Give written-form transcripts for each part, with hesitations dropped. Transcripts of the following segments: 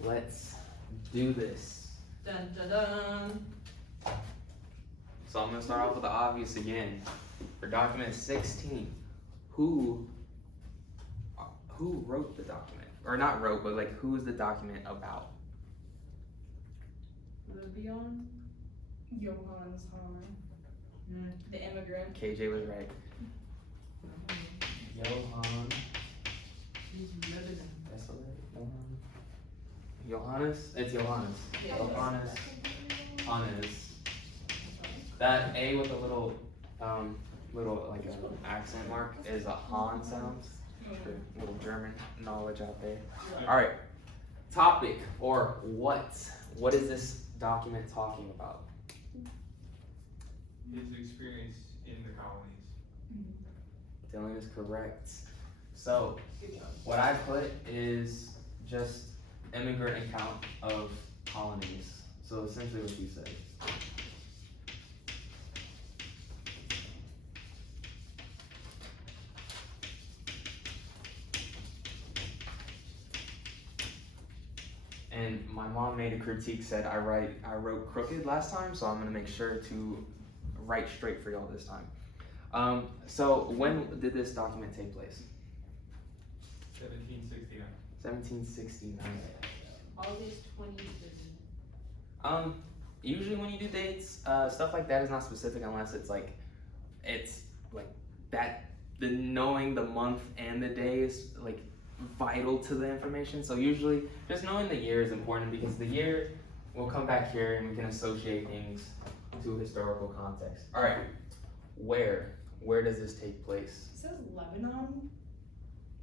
Let's do this. Dun dun dun. So I'm gonna start off with the obvious again. For document 16, who wrote the document? Or not wrote, but like who is the document about? Levion. Johannes Hahn, the immigrant. KJ was right. Johann. He's Lebanon. That's what it is. Johannes? It's Johannes. Johannes. Hannes. That A with a little like an accent mark is a Han sound. For a little German knowledge out there. Alright. Topic or what? What is this document talking about? His experience in the colonies. Dylan is correct. So, what I put is just immigrant account of colonies. So essentially what you said. And my mom made a critique, said I wrote crooked last time, so I'm gonna make sure to write straight for y'all this time. So when did this document take place? 1769. 1769. August 25th. Usually when you do dates, stuff like that is not specific unless it's like that. The knowing the month and the day is like vital to the information. So usually just knowing the year is important because the year will come back here and we can associate things to historical context. All right, where does this take place? It says Lebanon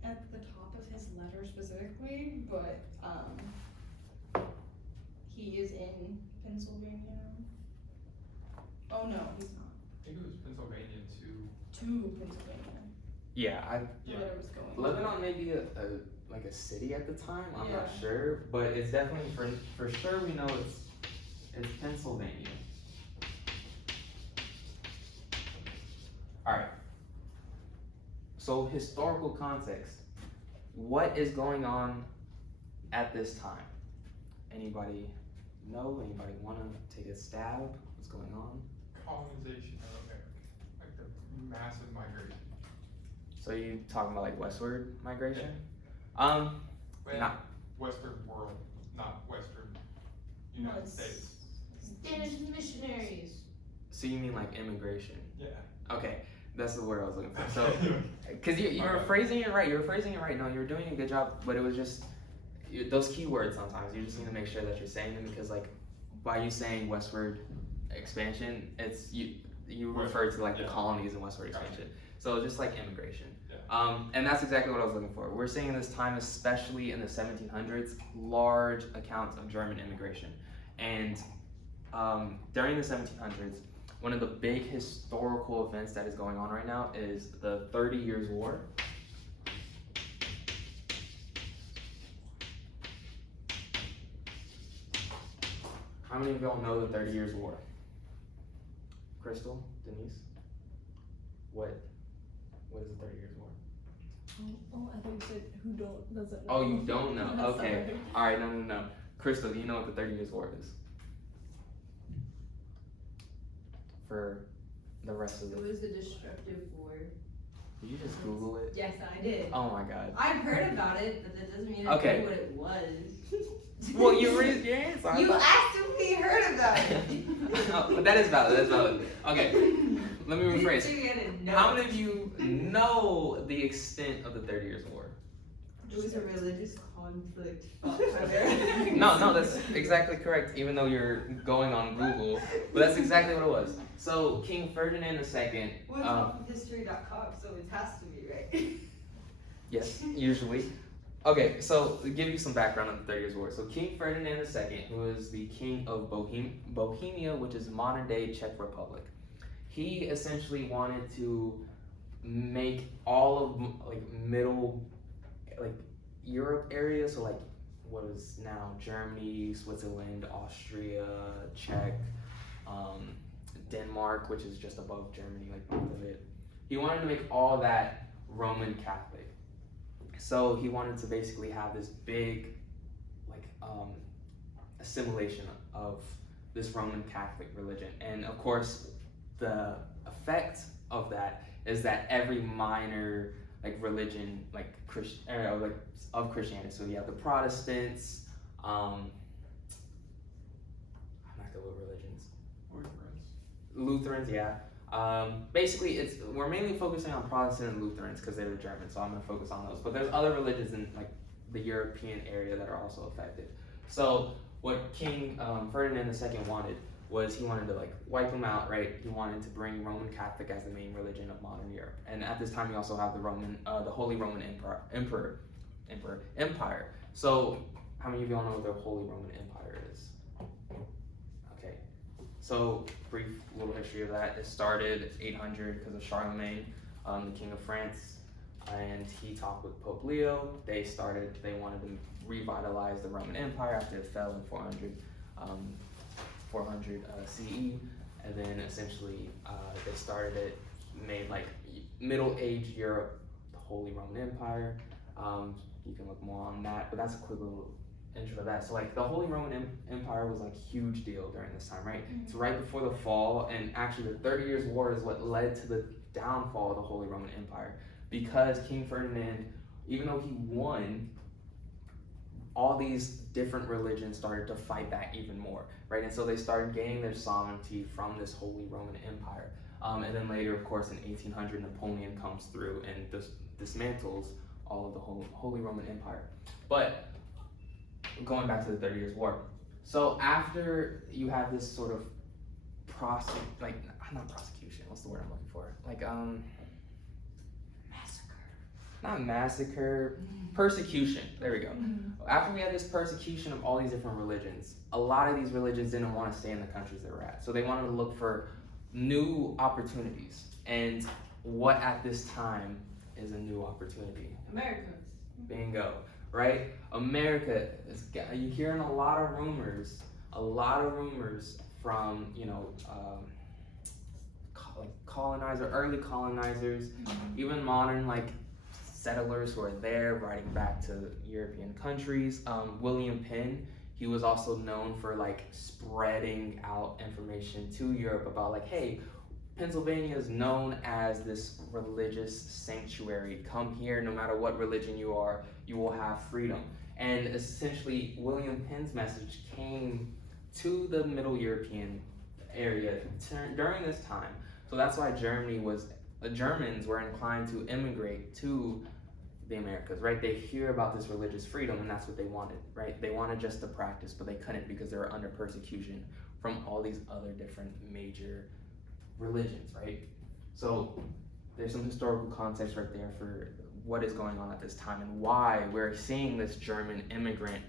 at the top of his letter specifically, but he is in Pennsylvania. Oh no, he's not. I think it was Pennsylvania too. To Pennsylvania. Yeah, The letter was going. Lebanon may be a city at the time. I'm not Yeah. sure, but it's definitely for sure we know it's Pennsylvania. All right. So historical context. What is going on at this time? Anybody know? Anybody want to take a stab? What's going on? Colonization of America. Like the massive migration. So you talking about like westward migration? Well, Not- Western world, not Western United Yes. States. Spanish missionaries. So you mean like immigration? Yeah. Okay, that's the word I was looking for. So, because you were phrasing it right. No, you were doing a good job, but it was just those keywords. Sometimes you just need to make sure that you're saying them because, like, by you saying westward expansion, it's you refer to like the colonies and westward expansion. So just like immigration. Yeah. And that's exactly what I was looking for. We're seeing in this time, especially in the 1700s, large accounts of German immigration, and during the 1700s. One of the big historical events that is going on right now is the 30 Years' War. How many of y'all know the 30 Years' War? Crystal, Denise? What is the 30 Years' War? Oh, I think you said who doesn't know. Oh, you don't know? Okay. Sorry. All right, no. Crystal, do you know what the 30 Years' War is? For the rest of It the... was a destructive war. Did you just Google it? Yes, I did. Oh my god. I've heard about it, but that doesn't mean I Okay. knew what it was. Well, you raised your hand, so I You thought- asked if we heard about it. Oh, that is valid. Okay, let me rephrase. You didn't know. How many of you know the extent of the 30 Years' War? It was a religious conflict fought by various- No, that's exactly correct, even though you're going on Google. But that's exactly what it was. So, King Ferdinand II, Well, it's off of history.com, so it has to be right. yes, usually. Okay, so to give you some background on the 30 Years' War. So, King Ferdinand II, who is the king of Bohemia, which is modern day Czech Republic, he essentially wanted to make all of like middle, like Europe area, so like what is now Germany, Switzerland, Austria, Czech, Denmark, which is just above Germany, like north of it. He wanted to make all that Roman Catholic. So he wanted to basically have this big, assimilation of this Roman Catholic religion. And of course, the effect of that is that every minor religion of Christianity. So you have the Protestants. I'm not good with religions. Lutherans, yeah. Basically, we're mainly focusing on Protestant and Lutherans because they were German, so I'm going to focus on those. But there's other religions in the European area that are also affected. So what King Ferdinand II wanted was he wanted to wipe them out, right? He wanted to bring Roman Catholic as the main religion of modern Europe. And at this time, you also have the Holy Roman Empire. So how many of you all know what the Holy Roman Empire is? Okay. So brief little history of that. It started 800 because of Charlemagne, the King of France, and he talked with Pope Leo. They wanted to revitalize the Roman Empire after it fell in 400 CE, and then essentially they started it, made Middle Age Europe the Holy Roman Empire. You can look more on that, but that's a quick little intro to that. So the Holy Roman Empire was huge deal during this time, right? It's right before the fall, and actually the 30 Years' War is what led to the downfall of the Holy Roman Empire, because King Ferdinand, even though he won, all these different religions started to fight back even more, right? And so they started gaining their sovereignty from this Holy Roman Empire. And then later, of course, in 1800, Napoleon comes through and dismantles all of the Holy Roman Empire. But going back to the 30 Years' War. So after you have this sort of not prosecution, what's the word I'm looking for? Not massacre, persecution. There we go. After we had this persecution of all these different religions, a lot of these religions didn't want to stay in the countries they were at. So they wanted to look for new opportunities. And what at this time is a new opportunity? America. Bingo, right? America, you're hearing a lot of rumors from, early colonizers, even modern settlers who are there writing back to European countries. William Penn, he was also known for spreading out information to Europe about hey, Pennsylvania is known as this religious sanctuary. Come here, no matter what religion you are, you will have freedom. And essentially, William Penn's message came to the Middle European area during this time. So that's why the Germans were inclined to immigrate to the Americas, right? They hear about this religious freedom, and that's what they wanted, right? They wanted just to practice, but they couldn't because they were under persecution from all these other different major religions, right? So there's some historical context right there for what is going on at this time and why we're seeing this German immigrant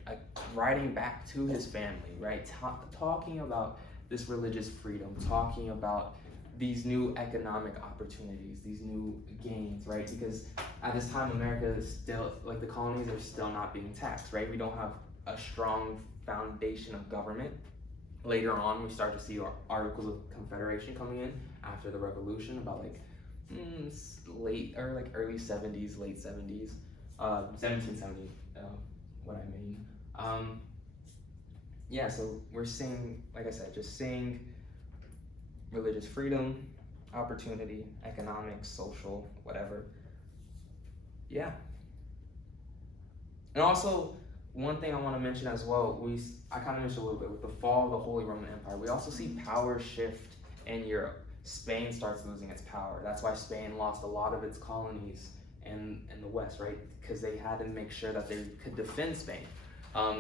writing back to his family, right? Talking about this religious freedom, talking about these new economic opportunities, these new gains, right? Because at this time, America is still, the colonies are still not being taxed, right? We don't have a strong foundation of government. Later on, we start to see our Articles of Confederation coming in after the Revolution, about early 70s, late 70s, 1770, what I mean. So we're seeing, like I said, just seeing religious freedom, opportunity, economic, social, whatever. Yeah. And also, one thing I want to mention as well, I kind of mentioned a little bit with the fall of the Holy Roman Empire, we also see power shift in Europe. Spain starts losing its power. That's why Spain lost a lot of its colonies in the West, right? Because they had to make sure that they could defend Spain.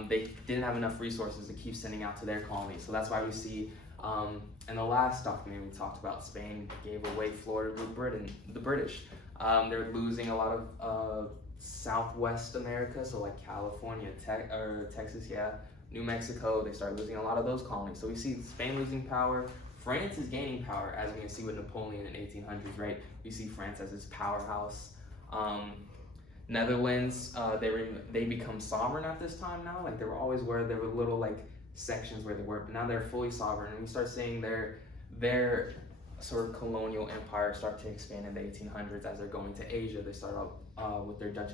They didn't have enough resources to keep sending out to their colonies. So that's why we see in the last document we talked about, Spain gave away Florida to the British. They're losing a lot of Southwest America, so California, Texas, New Mexico. They start losing a lot of those colonies. So we see Spain losing power. France is gaining power, as we can see with Napoleon in 1800s, right? We see France as this powerhouse. Netherlands, they become sovereign at this time now. They were always where there were little sections where they were, but now they're fully sovereign, and we start seeing their sort of colonial empire start to expand in the 1800s as they're going to Asia. They start out with their Dutch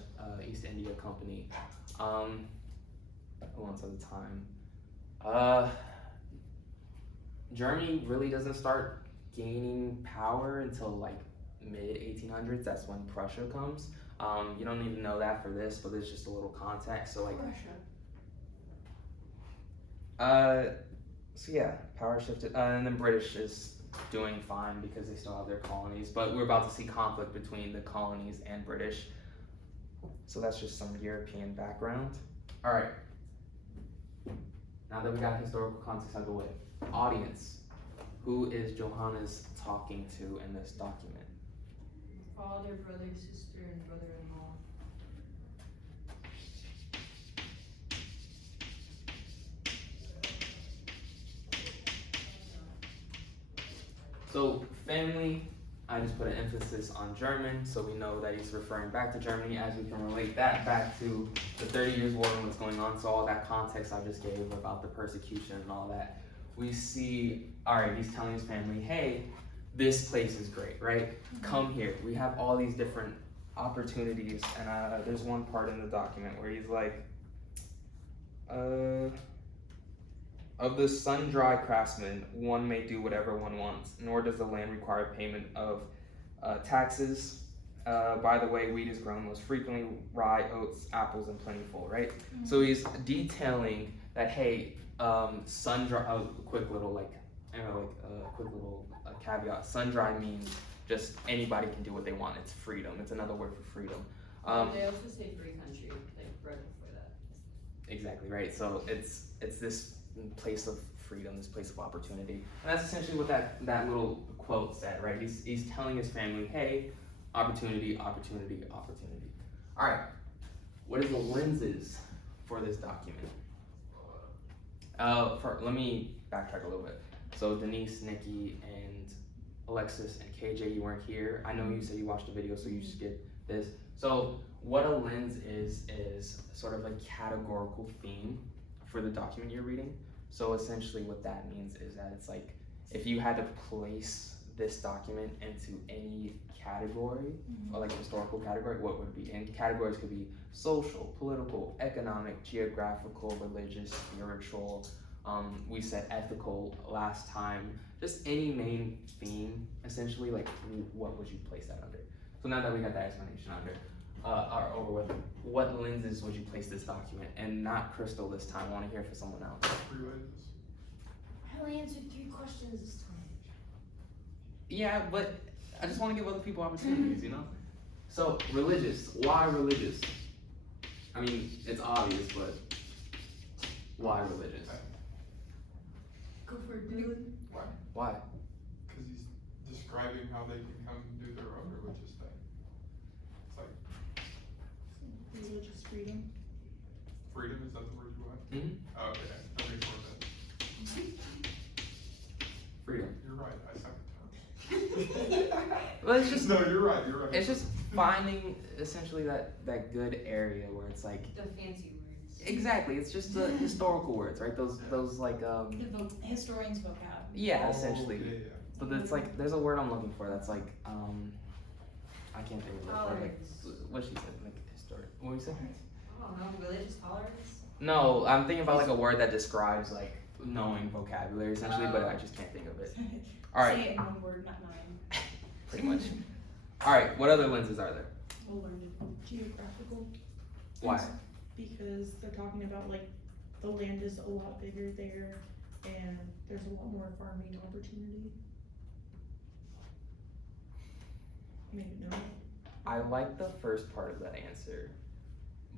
East India Company. once at a time. Germany really doesn't start gaining power until like mid 1800s. That's when Prussia comes. You don't even know that for this, but there's just a little context. So like, so yeah, power shifted, and then British is doing fine because they still have their colonies. But we're about to see conflict between the colonies and British. So that's just some European background. All right. Now that we got historical context out of the way, audience, who is Johannes talking to in this document? Father, brother, sister, and brother-in-law. So family, I just put an emphasis on German, so we know that he's referring back to Germany, as we can relate that back to the 30 Years' War and what's going on. So all that context I just gave about the persecution and all that, we see, all right, he's telling his family, hey, this place is great, right? Come here. We have all these different opportunities, and there's one part in the document where he's like, of the sun-dry craftsman, one may do whatever one wants, nor does the land require payment of taxes. By the way, wheat is grown most frequently, rye, oats, apples, and plentiful, right? Mm-hmm. So he's detailing that, hey, sun-dry, quick little caveat, sun-dry means just anybody can do what they want. It's freedom. It's another word for freedom. They also say free country, like right before that. Exactly, right? So it's this place of freedom, this place of opportunity. And that's essentially what that little quote said, right? He's telling his family, hey, opportunity, opportunity, opportunity. All right, what is the lenses for this document? Let me backtrack a little bit. So Denise, Nikki, and Alexis, and KJ, you weren't here. I know you said you watched the video, so you just get this. So what a lens is sort of a categorical theme for the document you're reading. So essentially what that means is that it's like, if you had to place this document into any category, or like historical category, what would it be? And categories could be social, political, economic, geographical, religious, spiritual, we said ethical last time, just any main theme, essentially, like what would you place that under? So now that we got that explanation over with, what lenses would you place this document? And not Crystal this time, I wanna hear for someone else. Religious. I only answered 3 questions this time. Yeah, but I just wanna give other people opportunities, you know? So, religious, why religious? I mean, it's obvious, but why religious? Go for it, dude. Why? Why? Because he's describing how they can come and do their own religious thing. It's like Religious freedom. freedom, is that the word you want? Mm-hmm. Oh, okay, that makes more sense. Freedom. You're right, I suck at Well, it's just, No, you're right, you're right. it's just finding essentially that good area where it's like, The fancy words. exactly, it's just the historical words, right? Those like, The historian's vocab. yeah, Oh, essentially. yeah, yeah. But it's like, there's a word I'm looking for that's like, I can't think of it. Like, what she said, like historic. What did you say? I don't know, religious tolerance? No, I'm thinking about like a word that describes like knowing vocabulary essentially, but I just can't think of it. All right, Say it in 1 word, not 9. pretty much. All right, what other lenses are there? We'll learn geographical. Why? Because they're talking about like the land is a lot bigger there and there's a lot more farming opportunity. Maybe no. I like the first part of that answer,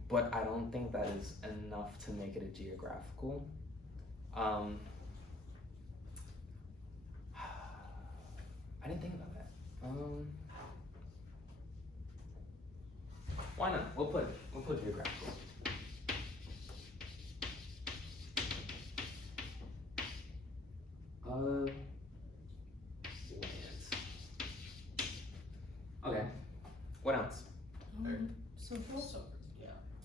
but I don't think that is enough to make it a geographical. I didn't think about that. Why not? We'll put geographical. Land. Okay. What else? Social?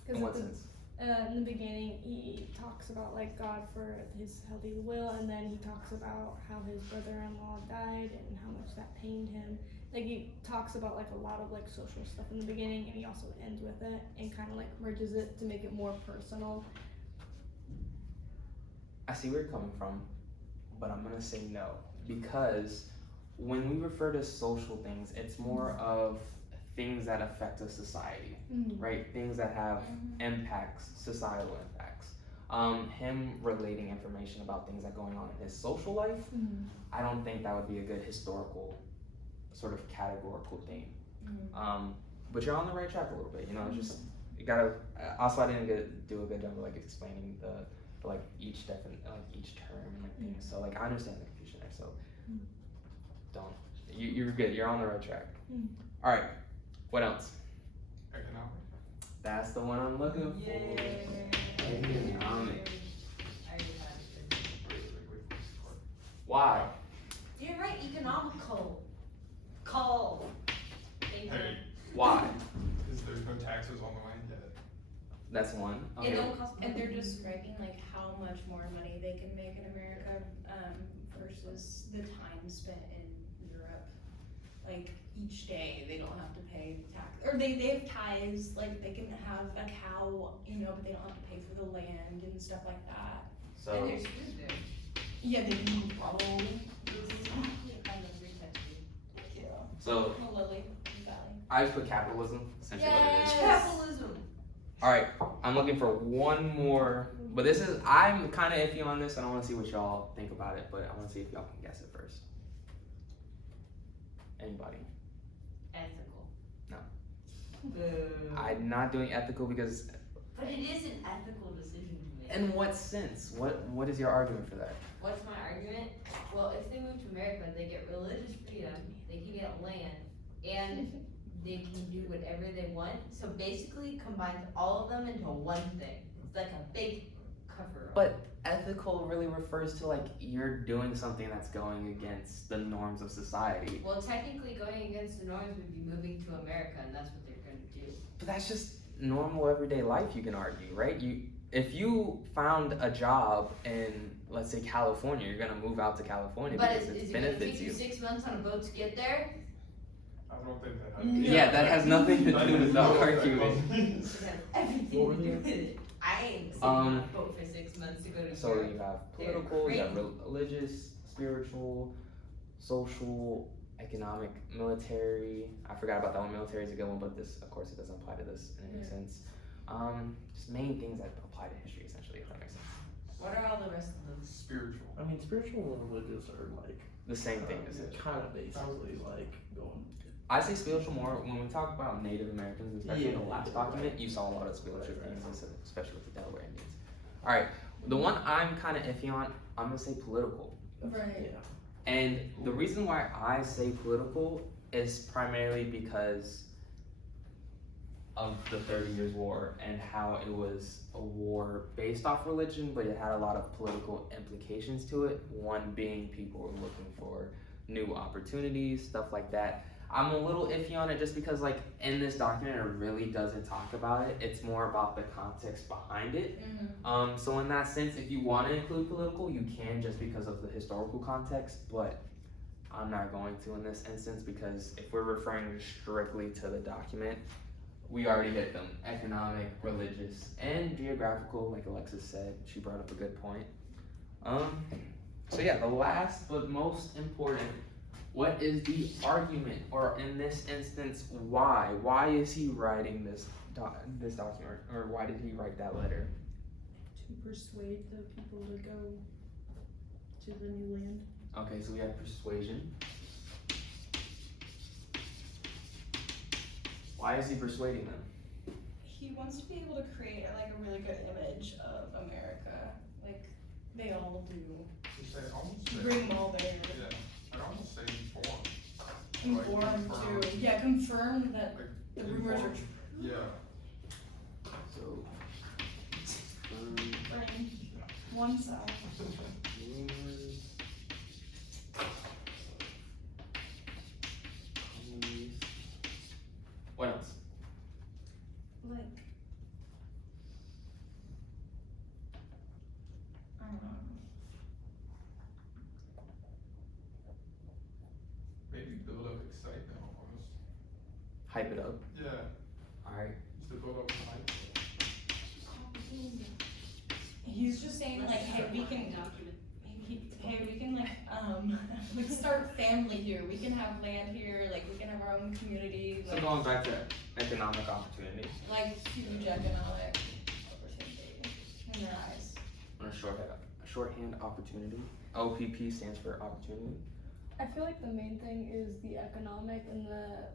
In what sense? In the beginning, he talks about like God for his healthy will, and then he talks about how his brother-in-law died and how much that pained him. Like he talks about like a lot of like social stuff in the beginning, and he also ends with it and kind of like merges it to make it more personal. I see where you're coming from, but I'm gonna say no, because when we refer to social things, it's more of things that affect a society, right? Things that have impacts, societal impacts. Him relating information about things that are going on in his social life, I don't think that would be a good historical sort of categorical thing. But you're on the right track a little bit, you know, just, you gotta, also I didn't do a good job of like explaining the like each term and like things, so like I understand the confusion there, so don't, you're good, you're on the right track. Alright, what else? Economic. That's the one I'm looking for. Economic. Why? You're right, economical. Call. Thank you. Hey, Why? because there's no taxes on the land yet. That's one. It Okay. don't cost And they're money. describing like how much more money they can make in America, versus the time spent in Europe. Like each day, they don't have to pay tax, or they have ties, like they can have a cow, you know, but they don't have to pay for the land and stuff like that. So, And there's food there. Yeah, they can grow. so Lily Valley. I just put capitalism, essentially what it is. Capitalism. Alright, I'm looking for one more, but this is, I'm kinda iffy on this, and I wanna see what y'all think about it, but I wanna see if y'all can guess it first. Anybody? Ethical. No. Boo. I'm not doing ethical because, But it is an ethical decision to make. in what sense? What is your argument for that? What's my argument? Well, if they move to America, they get religious freedom, they can get land, and they can do whatever they want. So basically combines all of them into one thing. It's like a big cover. But ethical really refers to like you're doing something that's going against the norms of society. Well, technically going against the norms would be moving to America, and that's what they're gonna do. But that's just normal everyday life, you can argue, right? If you found a job in, let's say, California, you're gonna move out to California But because is it it gonna benefits take you you. 6 months on a boat to get there? I don't think that. Yeah, that has nothing to do with the argument. It has everything What to were do you- with it. I ain't sitting on a boat for 6 months to go to So Europe. you have They're political, you have crazy. religious, spiritual, social, economic, military. I forgot about that one. Military is a good one, but this, of course, it doesn't apply to this in any sense. Just main things that apply to history, essentially, if that makes sense. What are all the rest of those? Spiritual. I mean, spiritual and religious are like The same thing, essentially. kind of basically like going. I say spiritual more when we talk about Native Americans, especially in the Yeah, last yeah, document. right. You saw a lot of spiritual Right, right. things, especially with the Delaware Indians. All right, the one I'm kind of iffy on, I'm gonna say political. Right. Yeah. And the reason why I say political is primarily because of the 30 Years' War and how it was a war based off religion, but it had a lot of political implications to it. One being people were looking for new opportunities, stuff like that. I'm a little iffy on it just because, like, in this document, it really doesn't talk about it. It's more about the context behind it. So in that sense, if you want to include political, you can just because of the historical context, but I'm not going to in this instance because if we're referring strictly to the document, we already hit them. Economic, religious, and geographical, like Alexis said. She brought up a good point. So yeah, the last but most important, what is the argument, or in this instance, why? Why is he writing this document, or why did he write that letter? To persuade the people to go to the new land. Okay, so we have persuasion. Why is he persuading them? He wants to be able to create like a really good image of America, like they all do. You say almost say. Bring them all there. Yeah, I almost say inform. Inform confirm. too. Yeah, confirm that Like, the rumors are inform. true. Yeah. So, Bring one side. rumors, commies. What else? Like, I don't know. Maybe build up excitement almost. Hype it up. Yeah, Alright. just to build up the hype. He's just saying like, hey, we can, hey, we can like start family here, we can have land here, like, we can have our own community, So like, going back to economic opportunity, like huge economic opportunity in their eyes. or shorthand opportunity. OPP stands for opportunity. I feel like the main thing is the economic, and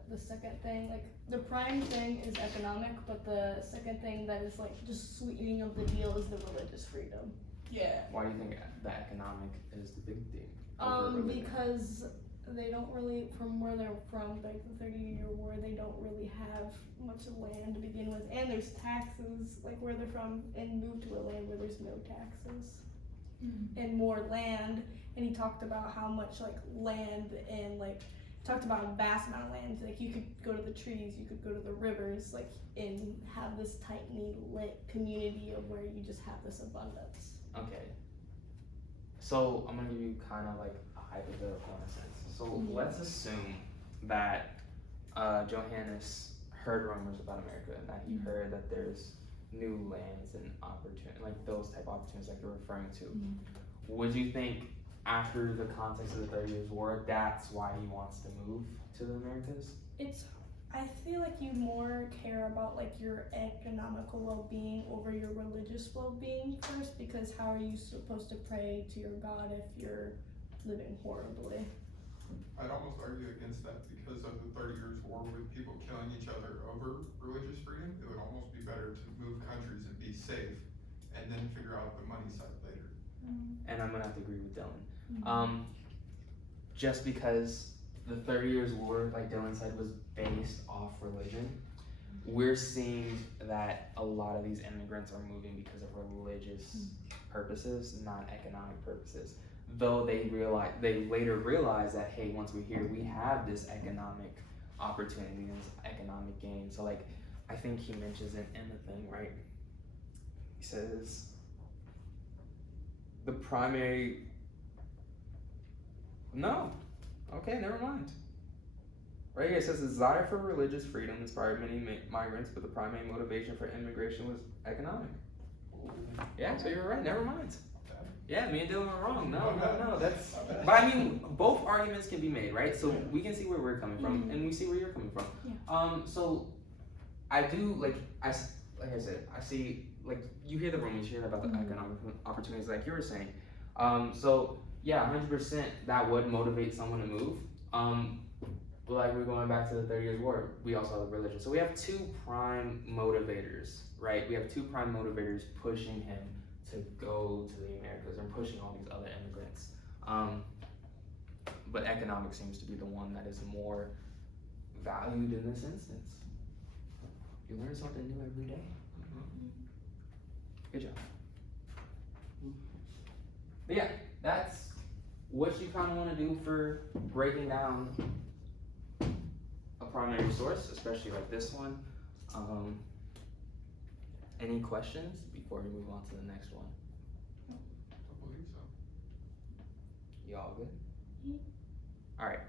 the second thing, like, the prime thing is economic, but the second thing that is like just sweetening of the deal is the religious freedom. Yeah. Why do you think the economic is the big thing? over religion? Because they don't really, from where they're from, like the 30-year war, they don't really have much land to begin with, and there's taxes, like where they're from, and move to a land where there's no taxes and more land. And he talked about how much like land, and like talked about a vast amount of land, like you could go to the trees, you could go to the rivers, like, and have this tightly lit community of where you just have this abundance. Okay. So I'm gonna give you kind of like a hypothetical in a sense. So let's assume that Johannes heard rumors about America, and that he heard that there's new lands and opportunity, like those type of opportunities like you're referring to. Would you think after the context of the 30 Years' War, that's why he wants to move to the Americas? I feel like you more care about like your economical well-being over your religious well-being first, because how are you supposed to pray to your God if you're living horribly? I'd almost argue against that because of the 30 Years' War with people killing each other over religious freedom. It would almost be better to move countries and be safe and then figure out the money side later. And I'm gonna have to agree with Dylan. Just because the 30 Years' War, like Dylan said, was based off religion, we're seeing that a lot of these immigrants are moving because of religious purposes, not economic purposes. Though they later realize that, hey, once we're here, we have this economic opportunity, this economic gain. So like, I think he mentions it in the thing, right? He says, the primary, no, okay, never mind. Right here it says, the desire for religious freedom inspired many migrants, but the primary motivation for immigration was economic. Yeah, so you're right, never mind. Yeah, me and Dylan were wrong. No, that's, but I mean, both arguments can be made, right? So we can see where we're coming from, and we see where you're coming from. So I do, like I said, I see, like, you hear the rumors, you hear about the economic opportunities, like you were saying. So yeah, 100% that would motivate someone to move. But like, we're going back to the 30 Years' War, we also have religion. So we have two prime motivators, right? We have two prime motivators pushing him to go to the Americas and pushing all these other immigrants. But economics seems to be the one that is more valued in this instance. You learn something new every day. Good job. But yeah, that's what you kind of want to do for breaking down a primary source, especially like this one. Any questions before we move on to the next one? I believe so. Y'all good? All right.